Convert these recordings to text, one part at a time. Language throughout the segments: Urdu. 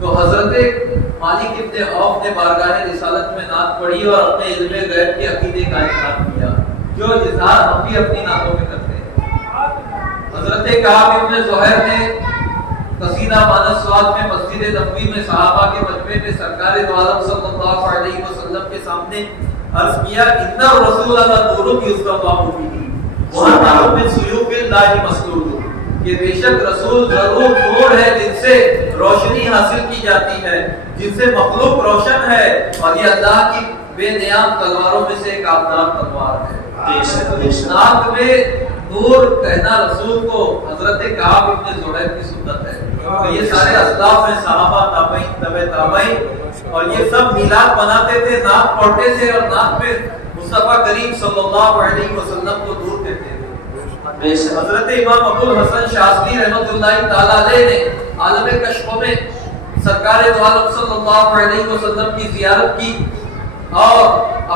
تو حضرت مالک ابن عوف نے بارگاہ رسالت میں نعت پڑھی اور اپنے علم غیب کے عقیدے کا اظہار کیا، جو اظہار ہم بھی اپنی نعتوں میں کرتے ہیں۔ حضرت کعب ابن زہیر نے قصیدہ بانسوات میں مسجد نبوی میں صحابہ کے مجمع میں سرکار دو عالم صلی اللہ علیہ وسلم کے سامنے عرض کیا، ان الرسول نور یستضاء به وَأَنَّهُ مِن سُيُوفِ اللَّهِ مَسْلُولٌ، کہ بے شک رسول ضرور نور ہے جن سے روشنی حاصل کی جاتی ہے، جن سے مخلوق روشن ہے، اور یہ اللہ کی بے نیام تلواروں میں سے ایک آبدار تلوار ہے۔ نعت میں نور کہنا رسول کو حضرت کعب ابن زہیر کی سنت ہے۔ تو یہ سارے اسلاف ہیں، صحابہ، تابعین، تبع تابعین، اور یہ سب میلاد مناتے تھے، نعت پڑھتے تھے، اور نعت میں مصطفیٰ کریم صلی اللہ علیہ وسلم کو نور کہتے تھے۔ حضرت امام ابو الحسن شاذلی رحمۃ اللہ تعالی علیہ نے عالم کشف میں سرکار دو عالم صلی اللہ علیہ وسلم کی زیارت کی اور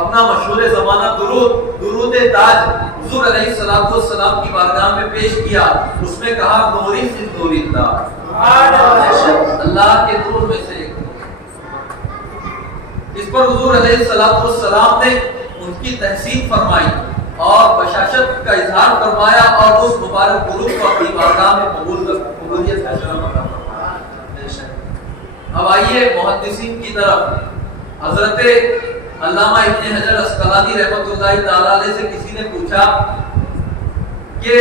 اپنا مشہور زمانہ درود تاج حضور علیہ الصلوۃ والسلام کی بارگاہ میں پیش کیا۔ اس میں کہا نور من نور اللہ، اللہ کے نور میں سے ایک۔ اس پر حضور علیہ الصلوۃ والسلام نے ان کی تحسین فرمائی اور بشاشت کا اظہار فرمایا، اور اس مبارک گروپ کو اپنی بارگاہ میں قبولیت کا شرف عطا فرمایا۔ اب آئیے محدثین کی طرف۔ حضرت علامہ ابن حجر اسقلانی رحمۃ اللہ تعالی علیہ سے کسی نے پوچھا کہ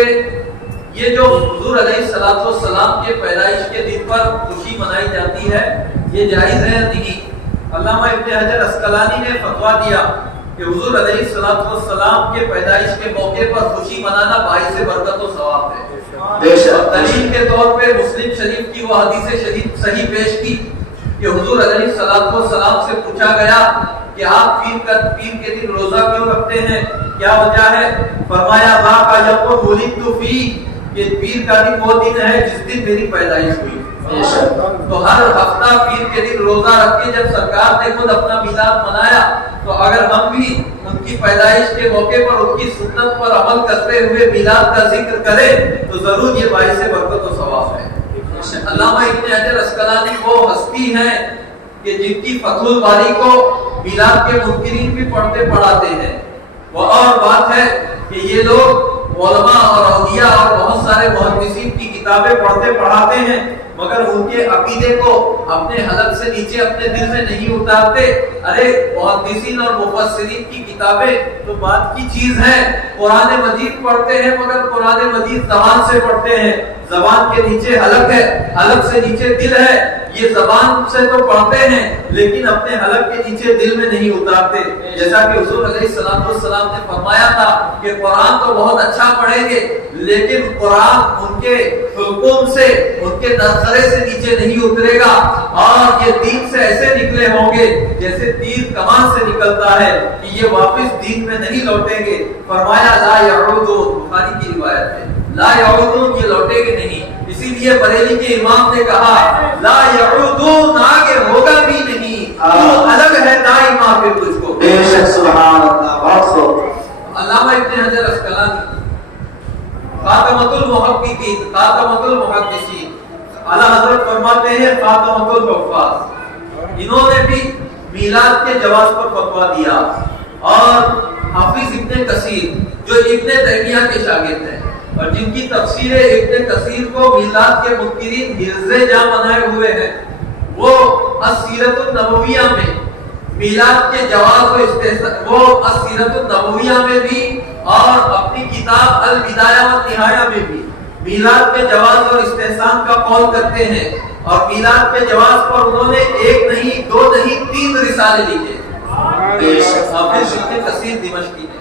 یہ جو حضور علیہ الصلوۃ والسلام کے پیدائش کے دن پر خوشی منائی جاتی ہے، یہ جائز ہے یا نہیں؟ علامہ ابن حجر اسقلانی نے فتویٰ دیا کہ حضور علیہ الصلوۃ والسلام کے پیدائش کے موقع پر خوشی منانا باعث برکت و ثواب ہے۔ دلیل کے طور پہ مسلم شریف کی وہ حدیث شریف صحیح پیش کی کہ حضور علیہ الصلوۃ والسلام سے پوچھا گیا کہ آپ پیر کے دن روزہ کیوں رکھتے ہیں، کیا وجہ ہے؟ فرمایا ذاک یوم ولدت فیہ، کہ پیر کا دن وہ دن ہے جس دن میری پیدائش ہوئی۔ تو ہر ہفتہ پیر کے دن روزہ رکھ کے جب سرکار نے خود اپنا میلاد منایا، تو اگر ہم بھی ان کی پیدائش کے موقع پر ان کی سنت پر عمل کرتے ہوئے میلاد کا ذکر کریں تو ضرور یہ باعث برکت و ثواب ہے۔ علامہ ابن حجر اسقلانی وہ ہستی ہیں کہ جن کی فتح الباری کو میلاد کے منکرین بھی پڑھتے پڑھاتے ہیں۔ وہ اور بات ہے کہ یہ لوگ علماء اور اولیاء اور بہت سارے محدثین کی کتابیں پڑھتے پڑھاتے ہیں، مگر ان کے عقیدے کو اپنے حلق سے نیچے اپنے دل میں نہیں اتارتے۔ ارے محدثین اور مفسرین کی کتابیں تو بات کی چیز ہے، قرآن مجید پڑھتے ہیں مگر قرآن مجید زبان سے پڑھتے ہیں، زبان کے نیچے حلق ہے، حلق سے نیچے دل ہے۔ یہ زبان سے تو پڑھتے ہیں لیکن اپنے حلق کے نیچے دل میں نہیں اتارتے۔ جیسا کہ حضور علیہ الصلوۃ والسلام نے فرمایا تھا کہ قرآن تو بہت اچھا پڑھیں گے لیکن قرآن ان کے حکم سے، ان کے نظرے سے نیچے نہیں اترے گا، اور یہ دین سے ایسے نکلے ہوں گے جیسے تیر کمان سے نکلتا ہے کہ یہ واپس دین میں نہیں لوٹیں گے۔ فرمایا لا یعودون، بخاری کی روایت ہے، لا یعودون، یہ لوٹیں گے نہیں۔ اسی لیے بریلی کے امام نے کہا لا یعودون، آگے ہوگا بھی نہیں، تو الگ ہے دائما پھر تجھ کو۔ بے شک سبحان اللہ، بہت خوب۔ علامہ ابن حجر اسقلانی خاتمۃ المحققین، خاتمۃ المحدثین، اعلیٰ حضرت فرماتے ہیں خاتمۃ الحفاظ، انہوں نے بھی میلاد کے جواز پر فتویٰ دیا۔ اور حافظ ابن کثیر جو ابن تیمیہ کے شاگرد ہیں اور جن کی تفسیر ابن کثیر کو میلاد کے منکرین حرز جاں بنائے ہوئے ہیں، وہ السیرۃ النبویہ میں میلاد کے جواز و استحسان، وہ السیرۃ النبویہ میں بھی اور اپنی کتاب البدایہ والنہایہ میں بھی میلاد کے جواز اور استحسان کا قول کرتے ہیں، اور میلاد کے جواز پر انہوں نے ایک نہیں، دو نہیں، 3 رسالے لکھے۔ حافظ ابن کثیر دمشقی نے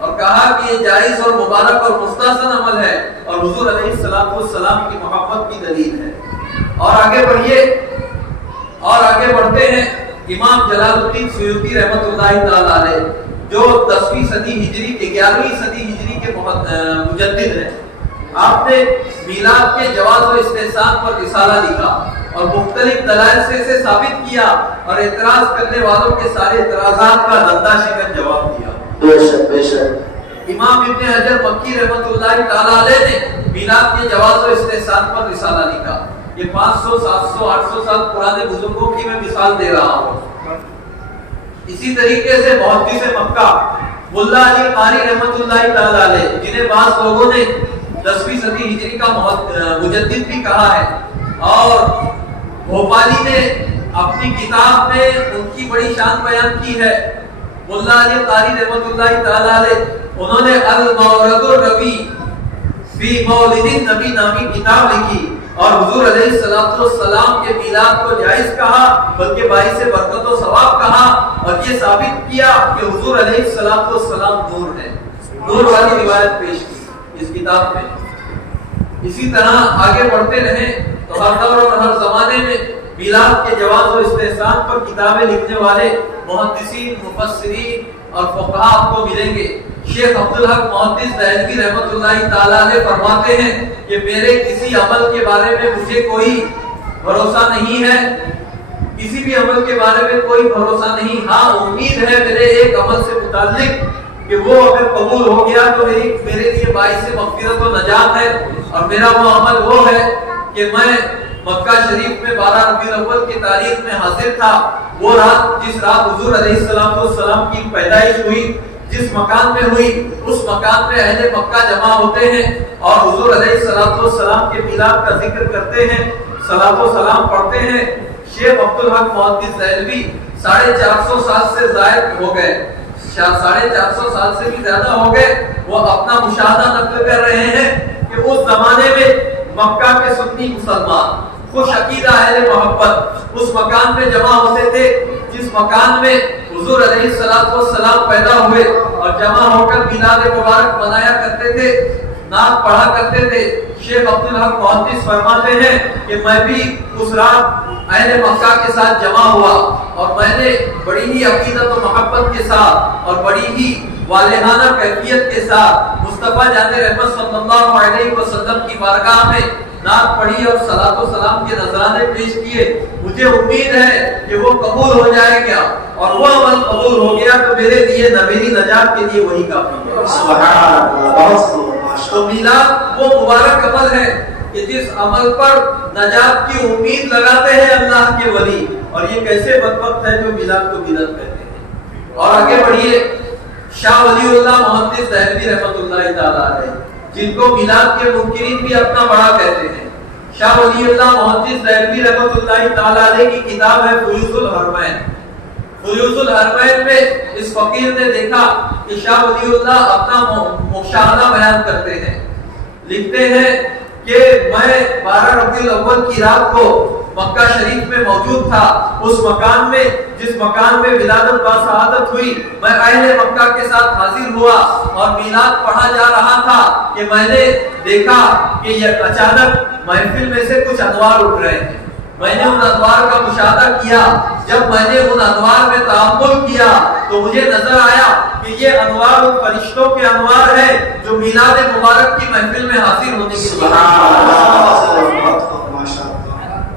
اور کہا کہ یہ جائز اور مبارک اور مستحسن عمل ہے اور حضور علیہ السلام کی محبت کی دلیل ہے۔ اور آگے بڑھیے، اور آگے بڑھتے ہیں۔ امام جلال الدین سیوطی رحمۃ اللہ تعالی علیہ جو 10ویں صدی ہجری کے 11ویں صدی ہجری کے مجدد ہیں، آپ نے میلاد کے جواز و استحسان پر رسالہ لکھا اور مختلف دلائل سے اسے ثابت کیا اور اعتراض کرنے والوں کے سارے اعتراضات کا دندہ شکن جواب دیا۔ بے شک بے شک۔ امام ابن حجر مکی رحمۃ اللہ تعالی علیہ نے میلاد کے جواز و استحسان پر رسالہ لکھا۔ یہ 500 700 800 سال پرانے بزرگوں کی میں مثال دے رہا ہوں۔ اسی طریقے سے محدث مکہ ملا علی قاری رحمۃ اللہ تعالی علیہ، جنہیں بعض لوگوں نے 10ویں صدی ہجری کا مجدد بھی کہا ہے، اور بھوپالی نے اپنی کتاب میں ان کی بڑی شان بیان کی ہے۔ ملا علی قاری رحمۃ اللہ تعالی علیہ، انہوں نے المورد الربی فی مولد النبی نامی کتاب لکھی اور حضور علیہ السلام کے میلاد کو جائز کہا، بلکہ باعث برکت و ثواب کہا، اور یہ ثابت کیا کہ حضور علیہ السلام نور ہے۔ نور والی روایت پیش کی اس کتاب میں۔ اسی طرح آگے بڑھتے رہیں تو ہر دور اور ہر زمانے میں میلاد کے جواز و استحسان پر کتابیں لکھنے والے محدثین، مفسرین اور فقہا آپ کو ملیں گے۔ شیخ عبدالحق محدث دہلوی رحمۃ اللہ تعالی علیہ فرماتے ہیں کہ میرے کسی عمل کے بارے میں مجھے کوئی بھروسہ نہیں ہے، کسی بھی عمل کے بارے میں کوئی بھروسہ نہیں، ہاں امید ہے میرے ایک عمل سے متعلق کہ وہ اگر قبول ہو گیا تو میرے لیے باعث مغفرت و نجات ہے، اور میرا وہ عمل وہ ہے کہ میں مکہ شریف میں 12 ربیع الاول کی تاریخ میں حاضر تھا۔ وہ رات جس رات حضور علیہ السلام کی پیدائش ہوئی، جس مکان میں ہوئی، اس مکان میں اہل مکہ جمع ہوتے ہیں اور حضور علیہ السلام کے میلاد کا ذکر کرتے ہیں، صلاۃ و سلام پڑھتے ہیں۔ شیخ عبدالحق محدث دہلوی 450 سال سے زائد ہو گئے، 450 سال سے بھی زیادہ ہو گئے، وہ اپنا مشاہدہ نقل کر رہے ہیں کہ اس زمانے میں مکہ کے سنی مسلمان خوش عقیدہ اہل محبت اس مکان میں جمع ہوتے تھے جس مکان میں حضور علیہ السلام پیدا ہوئے، اور جمع ہو کر میلاد مبارک منایا کرتے تھے، نعت پڑھا کرتے تھے۔ شیخ عبدالحق محدث فرماتے ہیں کہ میں بھی اس رات اہل مکہ کے ساتھ جمع ہوا، اور میں نے بڑی ہی عقیدت و محبت کے ساتھ اور بڑی ہی والہانہ کیفیت کے ساتھ مصطفیٰ جان رحمت صلی اللہ علیہ وسلم کی بارگاہ میں نعت پڑھی اور صلاۃ و سلام کے نذرانے پیش کیے۔ مجھے امید ہے کہ وہ قبول ہو جائے گا، اور وہ عمل قبول ہو گیا تو میرے لیے میری نجات کے لیے وہی کافی ہے۔ سبحان اللہ۔ تو میلاد وہ مبارک عمل ہے کہ جس عمل پر نجات کی امید لگاتے ہیں اللہ کے ولی، اور یہ کیسے بدبخت ہے جو میلاد کو بدعت کہتے ہیں۔ اور آگے بڑھیے، شاہ ولی اللہ محدث دہلوی رحمۃ اللہ تعالی علیہ، جن کو میلاد کے منکرین بھی اپنا بڑا کہتے ہیں، شاہ ولی اللہ محدث دہلوی رحمۃ اللہ تعالی علیہ کی کتاب ہے فیوض الحرمین۔ فیوض الحرمین میں اس فقیر نے دیکھا کہ شاہ ولی اللہ اپنا مشاہدہ بیان کرتے ہیں، لکھتے ہیں کہ میں 12 ربیع الاول کی رات کو مکہ شریف میں موجود تھا، اس مکان میں جس مکان میں ولادت باسعادت ہوئی، میں اہل مکہ کے ساتھ حاضر ہوا اور میلاد پڑھا جا رہا تھا کہ میں نے دیکھا کہ یہ اچانک محفل میں سے کچھ انوار اٹھ رہے ہیں۔ میں نے ان انوار کا مشاہدہ کیا، جب میں نے ان انوار میں تأمل کیا تو مجھے نظر آیا کہ یہ انوار ان فرشتوں کے انوار ہیں جو میلاد مبارک کی محفل میں حاضر ہونے کے لیے۔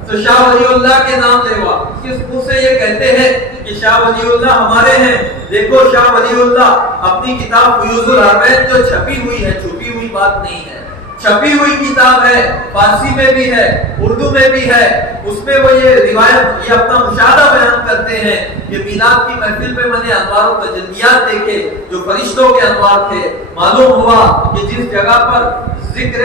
تو شاہ ولی اللہ کے نام لیوا کس منہ سے یہ کہتے ہیں کہ شاہ ولی اللہ ہمارے ہیں؟ دیکھو شاہ ولی اللہ اپنی کتاب فیوض الحرمین جو چھپی ہوئی ہے، چھپی ہوئی بات نہیں ہے، چھپی ہوئی کتاب ہے، فارسی میں بھی ہے، اردو میں بھی ہے، اس میں وہ یہ روایت، یہ اپنا مشاہدہ بیان کرتے ہیں کہ میلاد کی محفل میں میں نے انوار و تجلیات دیکھے جو فرشتوں کے انوار تھے۔ معلوم ہوا کہ جس جگہ پر ذکر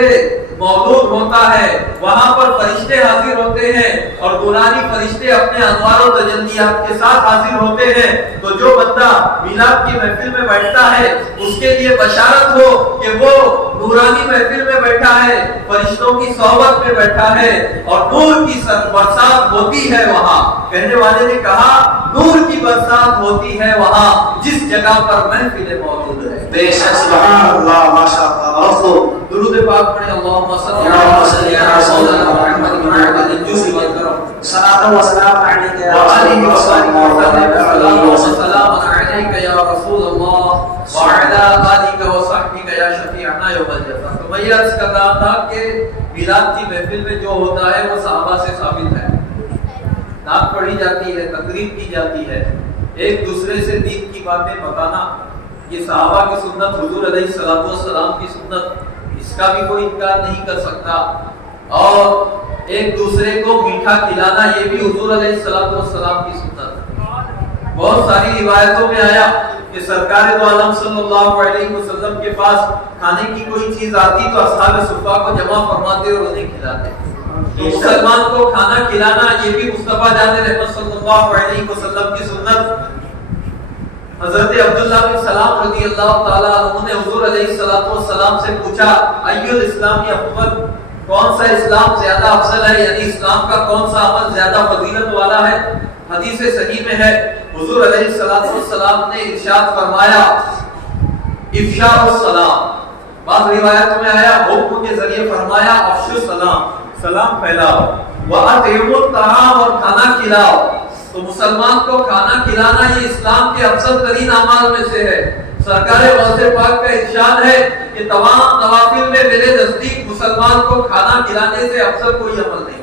مولود ہوتا ہے وہاں پر فرشتے حاضر ہوتے ہیں، اور نورانی فرشتے اپنے انوار و تجلیات کے ساتھ حاضر ہوتے ہیں۔ تو جو بندہ میلاد کی محفل میں بیٹھتا ہے اس کے لیے بشارت ہو کہ وہ نورانی محفل میں بیٹھا ہے, فرشتوں کی صحبت میں بیٹھا ہے اور نور کی برسات ہوتی ہے وہاں. کہنے والے نے کہا نور کی برسات ہوتی ہے وہاں جس جگہ پر محفل موجود ہے. بے شک سبحان اللہ ماشاء اللہ بہت خوب. درود پاک پڑھیں. اللہم صلی علی سیدنا محمد وعلی الجود والکرم. صلاۃ و سلام علیک یا وعلیہ رسول وسلام علیک یا رسول اللہ وعلی آلک و صحبک یا شفیعنا یوم الجزا. تو میں یہ عرض کر رہا تھا کہ میلاد کی محفل میں جو ہوتا ہے وہ صحابہ سے ثابت ہے. نعت پڑھی جاتی ہے, تقریر کی جاتی ہے, ایک دوسرے سے دین کی باتیں بتانا, یہ صحابہ کی سنت, حضور علیہ الصلوۃ والسلام کی سنت, اس کا بھی کوئی انکار نہیں کر سکتا. اور ایک دوسرے کو میٹھا کھلانا, یہ بھی حضور علیہ الصلوۃ والسلام کی سنت. بہت ساری روایتوں میں آیا کہ سرکار دو عالم صلی اللہ علیہ وسلم کے پاس کھانے کی کوئی چیز آتی تو اصحاب صفہ کو جمع فرماتے اور انہیں کھلاتے. تو مسلمان کو کھانا کھلانا یہ بھی مصطفیٰ جان رحمت صلی اللہ علیہ وسلم کی سنت. حضرت عبداللہ بن سلام رضی اللہ تعالیٰ عنہ نے حضور علیہ السلام سے پوچھا ایو الاسلام افضل, کون سا اسلام زیادہ افضل ہے, یعنی اسلام کا کون سا عمل زیادہ فضیلت والا ہے. حدیث صحیح میں ہے, حضور علیہ السلام نے ارشاد فرمایا افشاء السلام. بعض روایتوں میں آیا حکم کے ذریعے فرمایا افشوا السلام, سلام پھیلاؤ. وَأَطْعِمُوا الطَّعَامَ, اور کھانا کھلاؤ. تو مسلمان کو کھانا کھلانا یہ اسلام کے افضل ترین اعمال میں سے ہے. سرکار غوث پاک کا ارشاد ہے کہ تمام نوافل میں میرے نزدیک مسلمان کو کھانا کھلانے سے افضل کوئی عمل نہیں.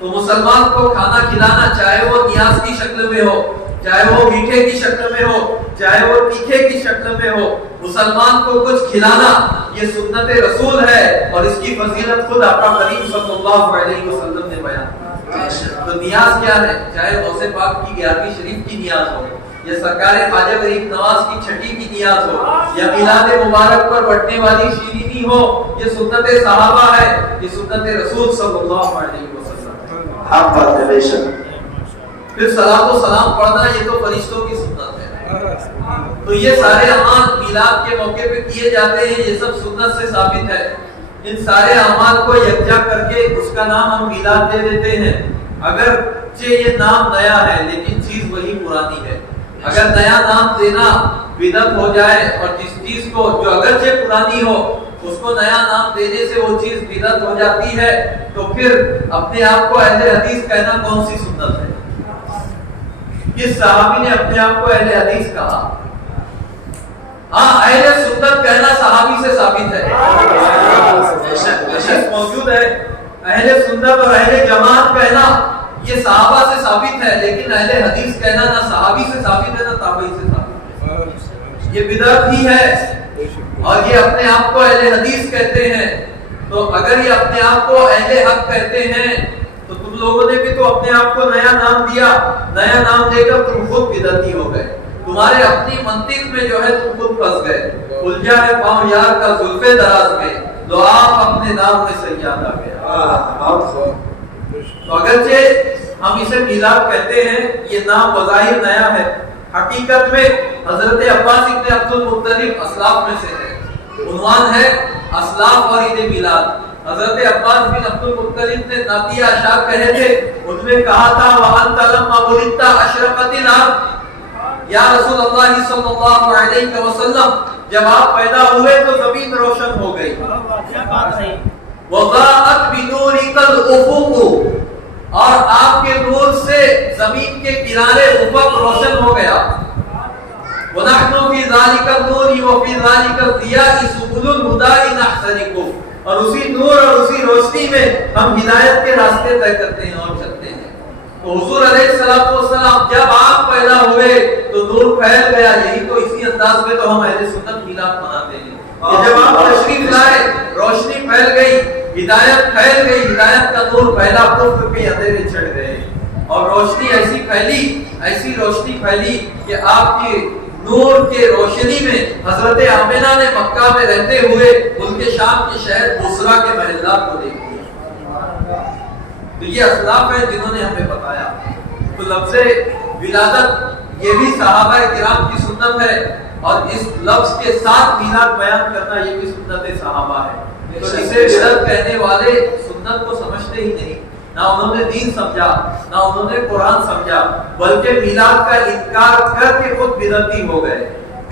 تو مسلمان کو کھانا کھلانا, چاہے وہ نیاز کی شکل میں ہو, چاہے وہ میٹھے کی شکل میں ہو, چاہے وہ تیکھے کی شکل میں ہو, مسلمان کو کچھ کھلانا یہ سنت رسول ہے اور اس کی فضیلت خود آقا کریم صلی اللہ علیہ وسلم نے بیان کی. تو نیاز کیا ہے, چاہے غوث پاک کی 11ویں شریف کی نیاز ہو, یا سرکار خواجہ غریب نواز کی چھٹی کی نیاز ہو, یا میلاد مبارک پر بٹنے والی شیرینی ہو, یہ سنت صحابہ ہے, یہ سنت رسول صلی اللہ علیہ وسلم. حق بات ہے بے شک. پھر صلاۃ و سلام پڑھنا یہ تو فرشتوں کی سنت ہے. تو یہ سارے اعمال میلاد کے موقع پہ کیے جاتے ہیں, یہ سب سنت سے ثابت ہے. ان سارے اعمال کو یکجا کر کے اس کا نام ہم میلاد دے دیتے ہیں. اگرچہ یہ نام نیا ہے لیکن چیز وہی پرانی ہے. اگر نیا نام دینا بدعت ہو جائے اور جس چیز کو جو اگرچہ پرانی ہو اس کو نیا نام دینے سے وہ چیز بدعت ہو جاتی ہے, تو پھر اپنے آپ کو اہل حدیث کہنا کون سی سنت ہے؟ کس صحابی نے اپنے آپ کو اہل حدیث کہا؟ ہاں, اہل سنت کہنا صحابی سے ثابت ہے, حدیث موجود ہے. اہل سنت اور اہل جماعت کہنا یہ صحابہ سے ثابت ہے, لیکن اہل حدیث کہنا نہ صحابی سے ثابت ہے نہ تابعی سے ثابت ہے. یہ بدعت ہی ہے اور یہ اپنے آپ کو اہل حدیث کہتے ہیں. تو اگر یہ اپنے آپ کو اہل حق کہتے ہیں تو تم لوگوں نے بھی تو اپنے آپ کو نیا نام دیا. نیا نام دے کر تم خود بدعتی ہو گئے. تمہارے اپنی منطق میں جو ہے تم خود پھنس گئے. الجھا ہے پاؤں یار کا زلفے دراز میں, تو آپ اپنے نام میں سیاد آ گیا. تو اگرچہ ہم اسے میلاد کہتے ہیں, یہ نام بظاہر نیا ہے, حقیقت میں حضرت عباس ابن عبد المطلب اسلاف میں سے ہے. عنوان ہے اسلاف اور عید میلاد. حضرت عباس بن عبد المطلب نے نعتیہ اشعار کہے تھے, ان میں کہا تھا وَأَنْتَ لَمَّا وُلِدْتَ أَشْرَقَتِ الْأَرْضُ, یا رسول اللہ صلی اللہ علیہ وسلم جب آپ پیدا ہوئے تو زمین روشن ہو گئی. وَضَاءَتْ بِنُورِكَ الْأُفُقُ, اور آپ کے نور سے زمین کے کنارے افق روشن ہو گیا. وَنَحْنُ فِي ذَلِكَ النُّورِ وَفِي ذَلِكَ الضِّيَاءِ سُبُلُ الْهُدَىٰ نَحْتَرِقُ, اور اسی نور اور اسی روشنی میں ہم ہدایت کے راستے طے کرتے ہیں اور چلتے ہیں. تو حضور علیہ السلام جب آپ پیدا ہوئے تو نور پھیل گیا. یہی تو اسی انداز میں تو ہم اہل سنت میلاد مناتے ہیں کہ جب آپ تشریف لائے روشنی پھیل گئی, ہدایت پھیل گئی, ہدایت کا نور پھیلا, کفر کے اندھیرے چھٹ گئے اور روشنی ایسی پھیلی, ایسی روشنی پھیلی کہ آپ کی نور کے روشنی میں حضرت آمنہ نے مکہ میں رہتے ہوئے ملک شام کے شہر بصرہ کے محلات کو دیکھ لیا. تو یہ اسلاف ہے جنہوں نے ہمیں بتایا. تو لفظ ولادت یہ بھی صحابہ کرام کی سنت ہے. اور اس لفظ کے ساتھ میلاد بیان کرنا یہ بھی سنت صحابہ ہے. تو اسے بدعت کہنے والے سنت کو سمجھتے ہی نہیں، نہ انہوں نے دین سمجھا، نہ انہوں نے قرآن سمجھا، بلکہ میلاد کا انکار کر کے خود بدعتی ہو گئے.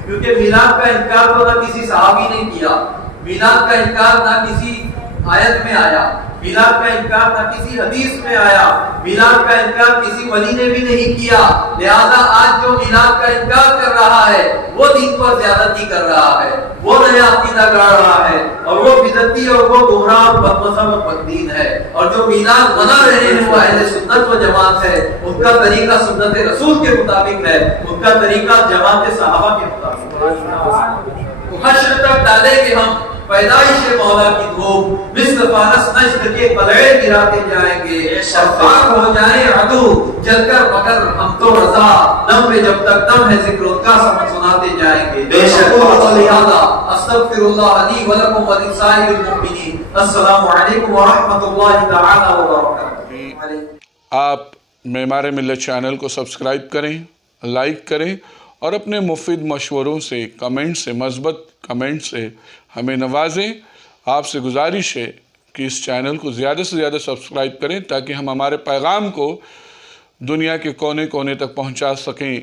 کیونکہ میلاد کا انکار تو نہ کسی صحابی نے کیا، میلاد کا انکار نہ کسی آیت میں آیا، میلاد کا انکار نہ کسی حدیث میں آیا، میلاد کا انکار کسی ولی نے بھی نہیں کیا. لہذا آج جو میلاد کا انکار کر رہا ہے وہ دین پر زیادتی کر رہا ہے، وہ نیا عقیدہ گڑھ رہا ہے، اور وہ بدعتی اور وہ گمراہ اور بدمذہب اور بددین ہے. اور جو میلاد منا رہے ہیں وہ اہل سنت و جماعت ہے، ان کا طریقہ سنت رسول کے مطابق ہے، ان کا طریقہ جماعت صحابہ کے مطابق ہے. حشر تک ڈالیں گے ہم پیدائش مولا کی دھوپ، مثل فارس نجد کے قلعے گراتے جائیں گے، اور خاک ہو جائیں عدو جل کر مگر ہم تو رضا، دم میں جب تک دم ہے ذکر ان کا سناتے جائیں گے. بے شک استغفر اللہ لی ولکم ولسائر المؤمنین. السلام علیکم ورحمۃ اللہ تعالی وبرکاتہ. آپ معمار ملت چینل کو سبسکرائب کریں، لائک کریں، اور اپنے مفید مشوروں سے، کمنٹ سے، مثبت کمنٹ سے ہمیں نوازیں. آپ سے گزارش ہے کہ اس چینل کو زیادہ سے زیادہ سبسکرائب کریں تاکہ ہم ہمارے پیغام کو دنیا کے کونے کونے تک پہنچا سکیں.